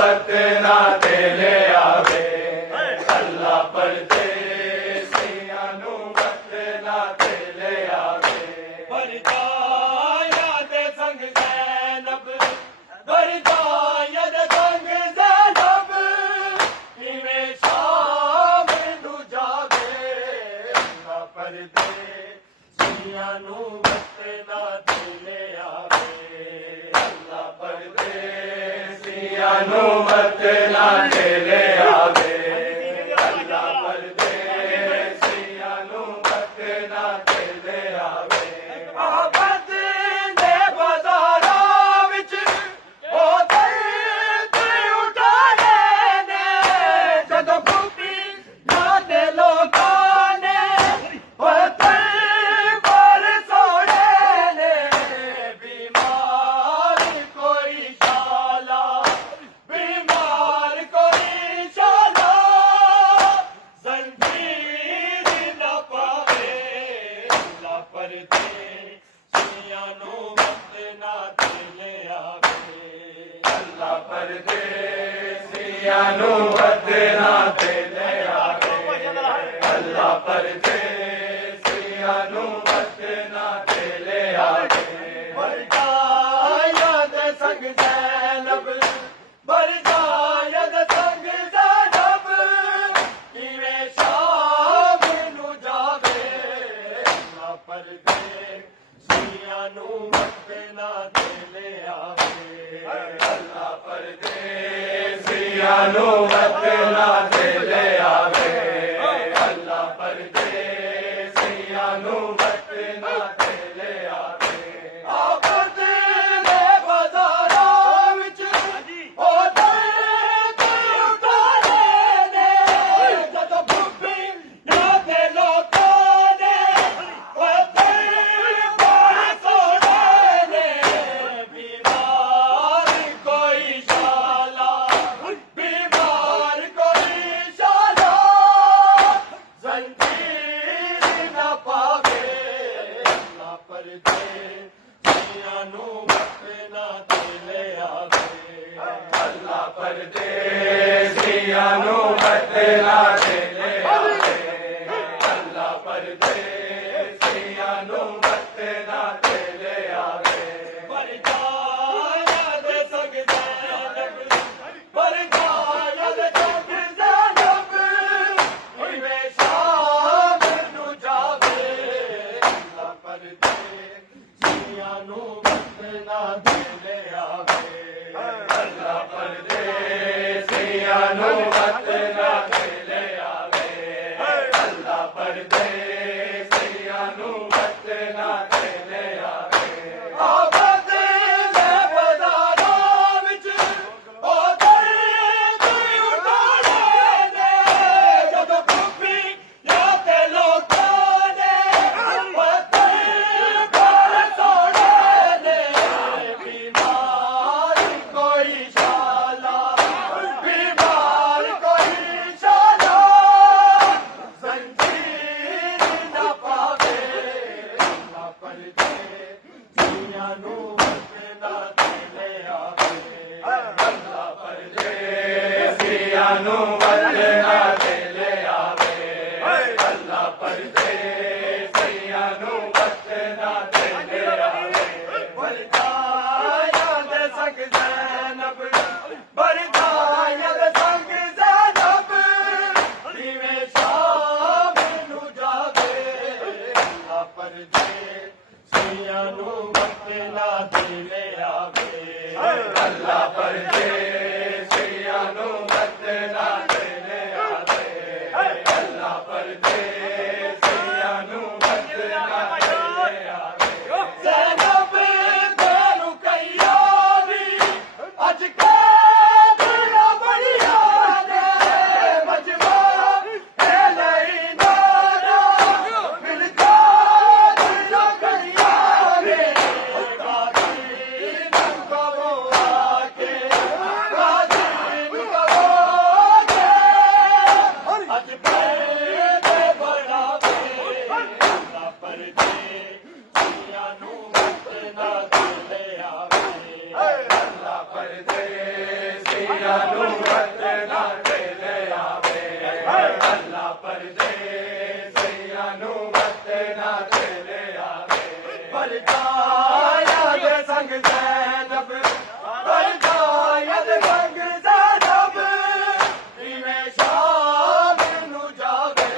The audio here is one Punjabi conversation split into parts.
वतना तेले आवे अल्लाह परदेसियां नू वतना तेले आवे बरदाया दे संग ज़ैनब बरदाया दे संग ज़ैनब इवें शाम नू जावे अल्लाह परदेसियां नू वतना तेले आवे अल्लाह परदेसियां नू वतना तेले आवे अल्लाह परदेसियां नू वतना तेले आवे मोहब्बत दे बाज़ारां विच ओ दर्द उठाए ने जदों फूटी जाते लोकां ने ओ पर सोने ने बीमार कोई शाला बीमार कोई शाला ज़ंजीर न पावे अल्लाह परदेसियां नू वतना तेले आवे अल्लाह परदेसियां नू वतना तेले आवे अल्लाह परदेसियां नू वतना तेले आवे बरदाया दे संग ज़ैनब बरदाया दे संग ज़ैनब इवें शाम नू जावे अल्लाह परदेसियां नू वतना तेले आवे अल्लाह परदेसियां नू वतना तेले आवे अल्लाह परदेसियां नू वतना तेले आवे आबाद दे बाज़ारां विच ओ दर्द उठाए ने जदों फूटी जाते लोकां ने ओ पर सोने ने बीमार कोई शाला बीमार कोई शाला ज़ंजीर न पावे अल्लाह परदेसियां नू वतना तेले आवे अल्लाह परदेसियां नू वतना तेले आवे अल्लाह परदेसियां नू वतना तेले आवे बरदाया दे संग ज़ैनब बरदाया दे संग ज़ैनब इवें शाम नू जावे अल्लाह परदेसियां नू वतना तेले आवे अल्लाह परदेसियां नू वतना तेले आवे अल्लाह परदेसियां नू वतना तेले आवे आबाद दे बाज़ारां विच ओ दर्द उठाए ने जदों फूटी जाते लोकां ने ओ पर सोने ने बीमार कोई शाला बीमार कोई शाला ਪਰਦੇਸੀਆਂ ਨੂੰ ਵਕਤ ਨਾ ਦੇ ਆਵੇ ਅੱਲਾ ਪਰਦੇਸੀਆਂ ਨੂੰ ਵਕਤ ਨਾ ਦੇ ਆਵੇ ਅੱਲਾ ਪਰਦੇਸੀਆਂ ਨੂੰ ਵਕਤ ਨਾ ਦੇ ਆਵੇ ਜ਼ੈਨਬ ਦੇ ਰੁਕਈਆ ਵੀ ਅੱਜ ਕਾਬਲਾ ਬਣੀਆਂ ਨੇ ਮਜਮਾ ਇਹ ਲਈ ਨਾਰਾ ਮਿਲਦਾ ਦਿਲੋਂ ਕਰੀਆਂ ਨੇ ਕਾਦੀ ਨੂੰ ਕਹੋ ਆ ਕੇ ਕਾਦੀ ਨੂੰ ਕਹੋ ਕੇ ਅੱਜ ਬੇਦੇ ਬੜਾ ਬੇ ਅੱਲਾ ਪਰਦੇਸੀਆਂ ਨੂੰ ਵਕਤ ਨਾ ਦੇ ਆਵੇ ਅੱਲਾ ਪਰਦੇਸੀਆਂ ਨੂੰ ਵਕਤ ਨਾ ਦੇ ਆਵੇ ਅੱਲਾ ਪਰਦੇਸੀਆਂ ਨੂੰ ਵਕਤ ਨਾ ਦੇ ਆਵੇ ਪਰਦਾਇਆ ਦੇ ਸੰਗ ਜ਼ੈਨਬ ਪਰਦਾਇਆ ਦੇ ਸੰਗ ਜ਼ੈਨਬ ਇਵੇਂ ਸ਼ਾਮ ਨੂੰ ਜਾਵੇ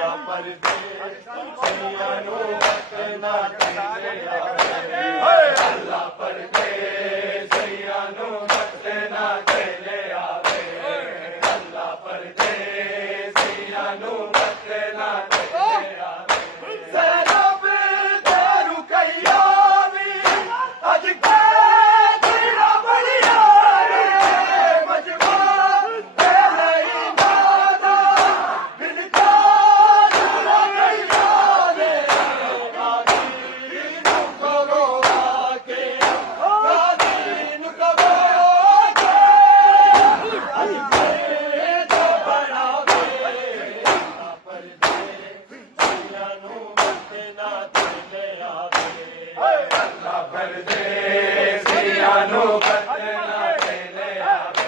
ਅੱਲਾ ਪਰਦੇਸੀਆਂ ਨੂੰ ਵਕਤ ਨਾ ਦੇ ਆਵੇ ਅੱਲਾ ਪਰਦੇਸੀਆਂ ਨੂੰ ਵਕਤ ਨਾ ਦੇ ਆਵੇ ਅੱਲਾ ਪਰਦੇਸੀਆਂ ਨੂੰ ਵਕਤ ਨਾ ਦੇ ਆਵੇ ਜ਼ੈਨਬ ਦੇ ਰੁਕਈਆ ਵੀ ਅੱਜ ਕਾਬਲਾ ਬਣੀਆਂ ਨੇ ਮਜਮਾ ਇਹ ਲਈ ਨਾਰਾ ਮਿਲਦਾ ਦਿਲੋਂ ਕਰੀਆਂ ਨੇ ਕਾਦੀ ਨੂੰ ਕਹੋ ਆ ਕੇ ਕਾਦੀ ਨੂੰ ਕਹੋ ਕੇ ਅੱਜ ਬੇਦੇ ਬਣਾਵੇ ਅੱਲਾ ਪਰਦੇਸੀਆਂ ਨੂੰ ਵਕਤ ਨਾ ਦੇ ਆਵੇ ਅੱਲਾ ਪਰਦੇਸੀਆਂ ਨੂੰ ਵਕਤ ਨਾ ਦੇ ਆਵੇ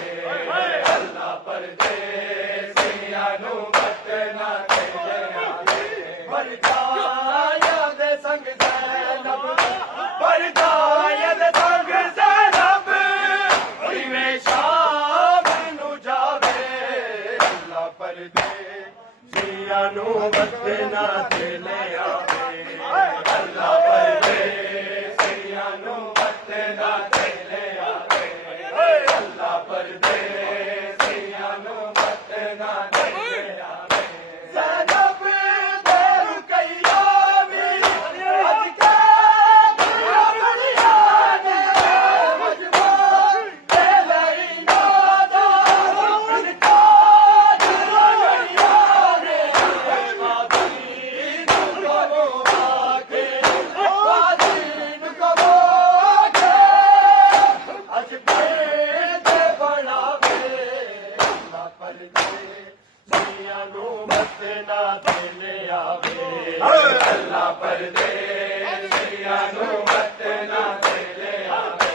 ਅੱਲਾ ਪਰਦੇਸੀਆਂ ਨੂੰ ਵਕਤ ਨਾ ਦੇ ਆਵੇ ਪਰਦਾਇਆ ਦੇ ਸੰਗ ਜ਼ੈਨਬ ਪਰਦਾਇਆ ਦੇ ਸੰਗ ਜ਼ੈਨਬ ਇਵੇਂ ਸ਼ਾਮ ਨੂੰ ਜਾਵੇ ਅੱਲਾ ਪਰਦੇਸੀਆਂ ਨੂੰ ਵਕਤ ਨਾ ਦੇ ਆਵੇ ਅੱਲਾ ਪਰਦੇਸੀਆਂ ਨੂੰ ਵਕਤ ਨਾ ਦੇ ਆਵੇ ਅੱਲਾ ਪਰਦੇਸੀਆਂ ਨੂੰ ਵਕਤ ਨਾ ਦੇ ਆਵੇ ਜ਼ੈਨਬ ਦੇ ਰੁਕਈਆ ਵੀ ਅੱਜ ਕਾਬਲਾ ਬਣੀਆਂ ਨੇ ਮਜਮਾ ਇਹ ਲਈ ਨਾਰਾ ਮਿਲਦਾ ਦਿਲੋਂ ਕਰੀਆਂ ਨੇ ਕਾਦੀ ਨੂੰ ਕਹੋ ਆ ਕੇ ਕਾਦੀ ਨੂੰ ਕਹੋ ਕੇ ਅੱਜ ਬੇਦੇ ਬਣਾਵੇ ਅੱਲਾ ਪਰਦੇਸੀਆਂ ਨੂੰ ਵਕਤ ਨਾ ਦੇ ਆਵੇ ਅੱਲਾ ਪਰਦੇਸੀਆਂ ਨੂੰ ਵਕਤ ਨਾ ਦੇ ਆਵੇ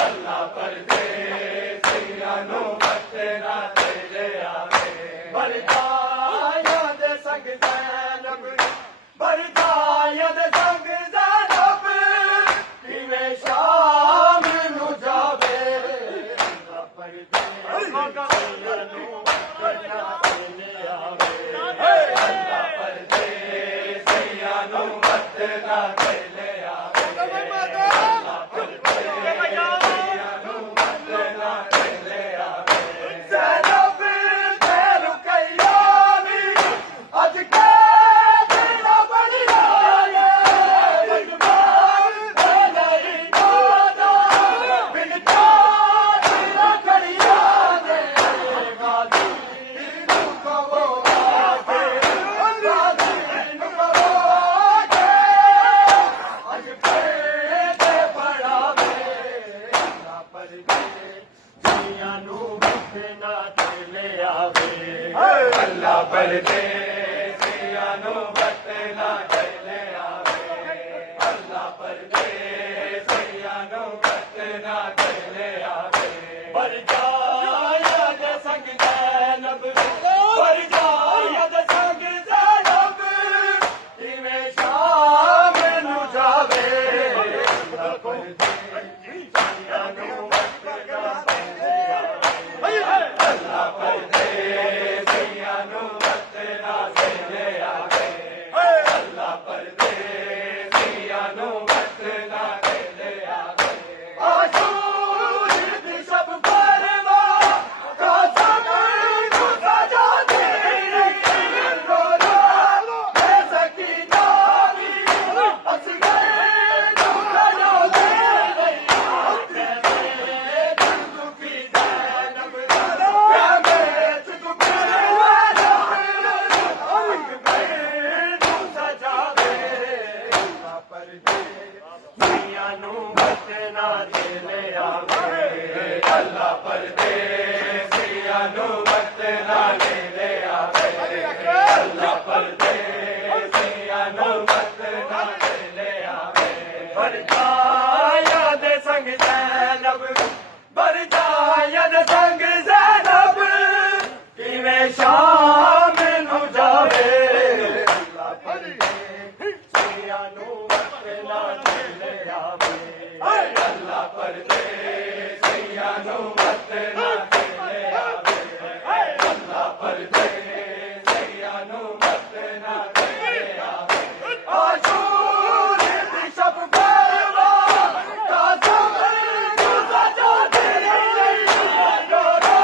ਅੱਲਾ ਪਰਦੇਸੀਆਂ ਨੂੰ ਵਕਤ ਨਾ ਦੇ ਆਵੇ ਪਰਦਾਇਆ ਦੇ ਸੰਗ ਜ਼ੈਨਬ ਪਰਦਾਇਆ ਦੇ ਸੰਗ ਜ਼ੈਨਬ ਇਵੇਂ ਸ਼ਾਮ ਨੂੰ ਜਾਵੇ ਅੱਲਾ ਪਰਦੇਸੀਆਂ ਨੂੰ ਵਕਤ ਨਾ ਦੇ ਆਵੇ ਅੱਲਾ ਪਰਦੇਸੀਆਂ ਨੂੰ ਵਕਤ ਨਾ ਦੇ ਆਵੇ ਅੱਲਾ ਪਰਦੇਸੀਆਂ ਨੂੰ ਵਕਤ ਨਾ ਦੇ ਆਵੇ ਜ਼ੈਨਬ ਦੇ ਰੁਕਈਆ ਵੀ ਅੱਜ ਕਾਬਲਾ ਬਣੀਆਂ ਨੇ ਮਜਮਾ ਇਹ ਲਈ ਨਾਰਾ ਮਿਲਦਾ ਦਿਲੋਂ ਕਰੀਆਂ ਨੇ ਕਾਦੀ ਨੂੰ ਕਹੋ ਆ ਕੇ ਕਾਦੀ ਨੂੰ ਕਹੋ ਕੇ ਨੂੰ ਵਤਨਾਂ ਤੇ ਲਿਆਵੇ ਅੱਲਾ ਪਰਦੇਸੀਆਂ ਨੂੰ ਵਤਨਾਂ ਤੇ ਲਿਆਵੇ ਅੱਲਾ ਪਰਦੇਸੀਆਂ ਨੂੰ ਵਤਨਾਂ ਤੇ ਲਿਆਵੇ ਬਰਜਾਇਆ ਦੇ ਸੰਗ ਜ਼ੈਨਬ ਬਰਜਾਇਆ ਦੇ ਸੰਗ ਜ਼ੈਨਬ ਕਿਵੇਂ ਸ਼ਾਮ ਨੂੰ ਜਾਵੇ ਅੱਲਾ ਪਰਦੇਸੀਆਂ ਨੂੰ ਵਤਨਾਂ ਤੇ ਲਿਆਵੇ ਅੱਲਾ ਪਰਦੇਸੀਆਂ ਨੂੰ ਵਤਨਾਂ ਤੇ ਲਿਆਵੇ ਅੱਲਾ ਪਰਦੇਸੀਆਂ ਨੂੰ ਵਤਨਾਂ ਤੇ ਲਿਆਵੇ ਆਸ਼ੂਰ ਦੀ ਸ਼ਬ ਪਰਵਾਹ ਕਾਸਮ ਨੂੰ ਸਜਾ ਦੇ ਲੋਰੋ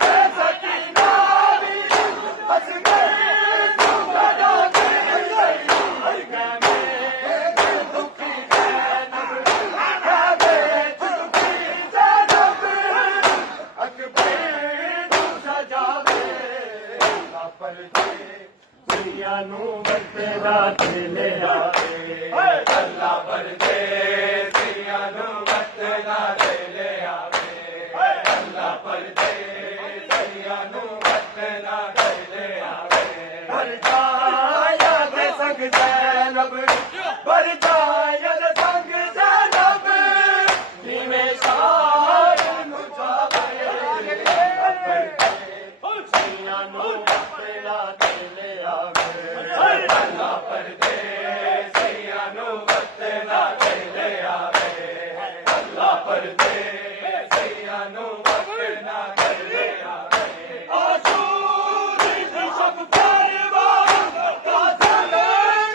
ਮੈਂ ਸਕੀਨਾ ਵੀ ਹੱਸ ਗਈ ਤੂੰ ਸਜਾ ਦੇ ਹਰ ਗਾਨੇ ਦੁਖੀ ਜ਼ੈਨਬ ਕਾਦੇ ਦੁਖੀ ਜ਼ੈਨਬ ਅਕਬਰ ਨੂੰ ਸਜਾ ਦੇ ਅੱਲਾ ਪਰਦੇਸੀਆਂ ਨੂੰ ਵਤਨਾਂ ਤੇ ਲਿਆਵੇ ਅੱਲਾ ਪਰਦੇਸੀਆਂ ਨੂੰ ਵਤਨਾਂ ਤੇ ਲਿਆਵੇ ਅੱਲਾ ਪਰਦੇਸੀਆਂ ਨੂੰ ਵਤਨਾਂ ਤੇ ਲਿਆਵੇ ਬਰਜਾਇਆ ਦੇ ਸੰਗ ਜ਼ੈਨਬ ਬਰਜਾਇਆ ਦੇ ਸੰਗ ਜ਼ੈਨਬ ਕਿਵੇਂ ਸ਼ਾਮ ਨੂੰ ਜਾਵੇ ਪਰਦੇਸੀਆਂ ਨੂੰ ਵਤਨਾਂ ਤੇ ਲਿਆਵੇ ਅੱਲਾ ਪਰਦੇਸੀਆਂ ਨੂੰ ਵਤਨਾਂ ਤੇ ਲਿਆਵੇ ਅੱਲਾ ਪਰਦੇਸੀਆਂ ਨੂੰ ਵਤਨਾਂ ਤੇ ਲਿਆਵੇ ਆਸ਼ੂਰ ਦੀ ਸ਼ਬ ਪਰਵਾਹ ਕਾਸਮ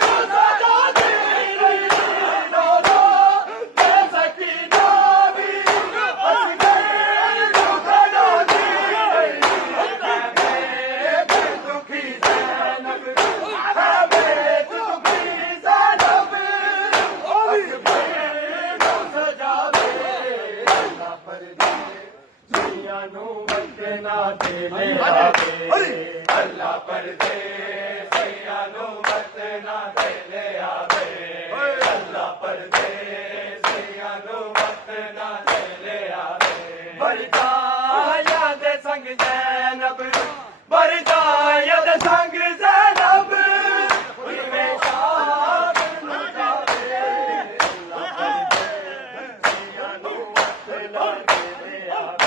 ਨੂੰ ਸਜਾ ਦੇ ਲੋਰੋ ਮੈਂ ਸਕੀਨਾ ਵੀ ਹੱਸ ਗਈ ਤੂੰ ਸਜਾ ਦੇ ਦੁਖੀ ਜ਼ੈਨਬ ਦੁਖੀ ਜ਼ੈਨਬ ਨੂੰ ਸਜਾ ਦੇ ਅੱਲਾ ਪਰਦੇਸੀਆਂ ਨੂੰ ਵਤਨਾਂ ਤੇ ਲਿਆਵੇ ਅੱਲਾ ਪਰਦੇਸੀਆਂ ਨੂੰ ਵਤਨਾਂ ਤੇ ਲਿਆਵੇ ਅੱਲਾ ਪਰਦੇਸੀਆਂ ਨੂੰ ਵਤਨਾਂ ਤੇ ਲਿਆਵੇ ਬਰਜਾਇਆ ਦੇ ਸੰਗ ਜ਼ੈਨਬ ਬਰਜਾਇਆ ਦੇ ਸੰਗ ਜ਼ੈਨਬ ਕਿਵੇਂ ਸ਼ਾਮ ਨੂੰ ਜਾਵੇ ਅੱਲਾ ਪਰਦੇਸੀਆਂ ਨੂੰ ਵਤਨਾਂ ਤੇ ਲਿਆਵੇ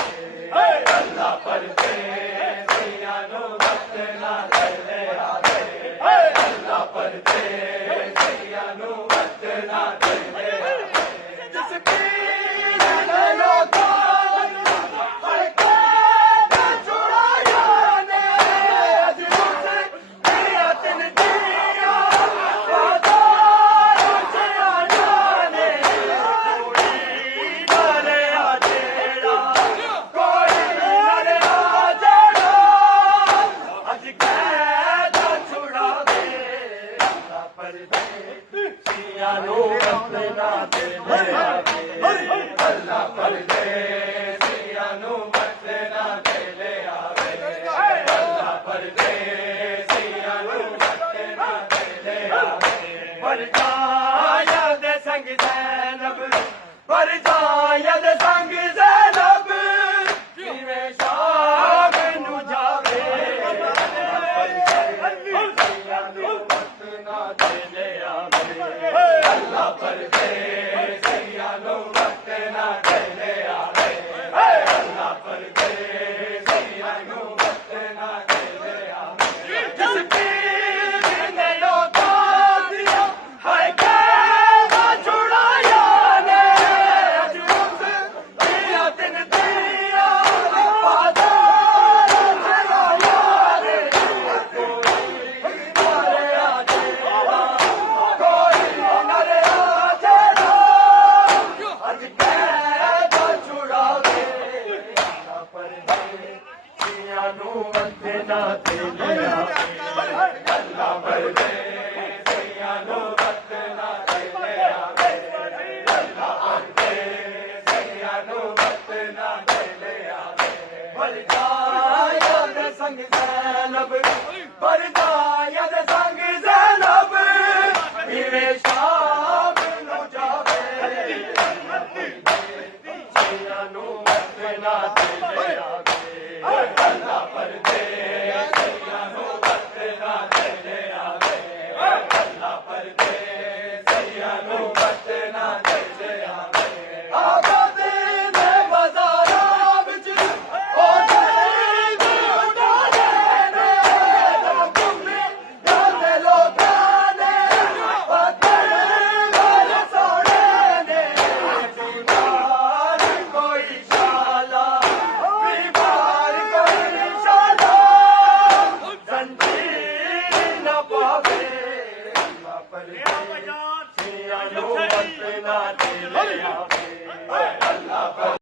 ਅੱਲਾ ਪਰਦੇਸੀਆਂ ਨੂੰ ਵਤਨਾਂ ਤੇ ਲਿਆਵੇ ਅੱਲਾ ਪਰਦੇਸੀਆਂ ਨੂੰ ਵਤਨਾਂ ਤੇ ਲਿਆਵੇ ਜਿਸ ਪੀਰ ਨੇ ਲੋਕਾਂ ਨੂੰ ਹਲਕੇ ਦਾ ਛੁਡਾਇਆ ਨੇ ਅੱਜ ਉਸ ਦੀਆਂ ਤਿੰਨ ਦੀਆਂ ਬਾਜ਼ਾਰ ਸਿਆਣਾ ਨੇ ਕੋਈ ਡਰਿਆ ਜਿਹੜਾ ਕੋਈ ਡਰਿਆ ਜਿਹੜਾ ਅੱਜ ਕਹਿਦਾ ਛੁਡਾਵੇ ਅੱਲਾ ਪਰਦੇਸੀਆਂ ਨੂੰ ਵਤਨਾਂ ਤੇ ਲਿਆਵੇ ਅੱਲਾ ਪਰਦੇਸੀਆਂ ਨੂੰ ਵਤਨਾਂ ਤੇ ਲਿਆਵੇ ਅੱਲਾ ਪਰਦੇਸੀਆਂ ਨੂੰ ਵਤਨਾਂ ਤੇ ਲਿਆਵੇ ਬਰਜਾਇਆ ਦੇ ਸੰਗ ਜ਼ੈਨਬ ਬਰਜਾਇਆ ਦੇ ਸੰਗ ਜ਼ੈਨਬ ਕਿਵੇਂ ਸ਼ਾਮ ਨੂੰ ਜਾਵੇ ਪਰਦੇਸੀਆਂ ਨੂੰ ਵਤਨਾਂ ਤੇ ਲਿਆਵੇ ਅੱਲਾ ਪਰਦੇਸੀਆਂ ਨੂੰ